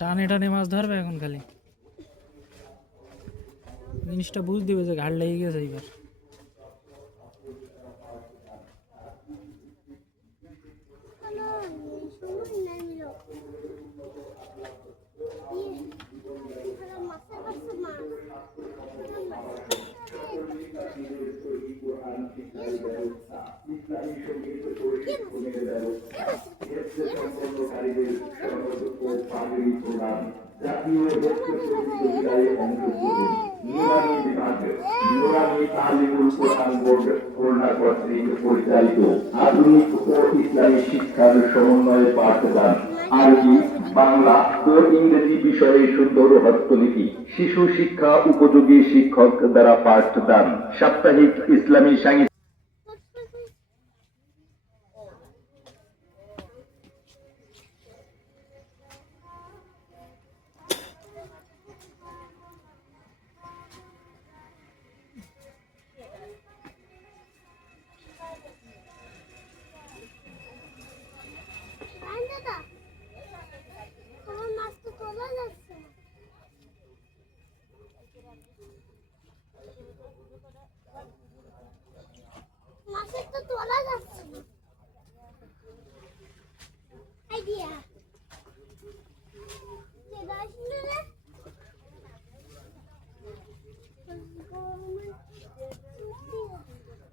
টানে টানে মাছ ধরবে এখন খালি জিনিসটা বুঝ দিবে যে ঘাড় লেগে গেছে এইবার পরিচালিত আধুনিক ও ইসলামী শিক্ষার সমন্বয়ে পাঠদান আরবি বাংলা ও ইংরেজি বিষয়ে সুন্দর হস্তলিপি শিশু শিক্ষা উপযোগী শিক্ষক দ্বারা পাঠদান সাপ্তাহিক ইসলামী সাহিত্য মাছের তো তোলা যাচ্ছে না আইডিয়া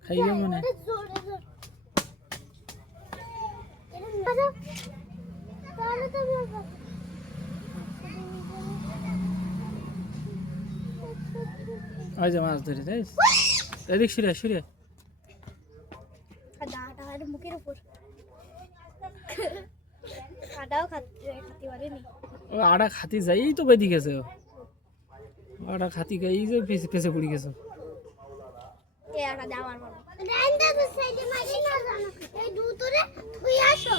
খাইবে মানে ওই যে মাছ ধরে তাই এদিক সিরে সিরে মুখের উপর আটাও খাতে পারেনি ও আড়া খাতি যাই তো বেদি গেছে আড়া খাতি গাই যে পেছে পেছে পড়ে গেছে এ আটা যাওয়ার বড় রেন্ডা তো সাইডে মারি না জানো এই দুটোরে তুই আসো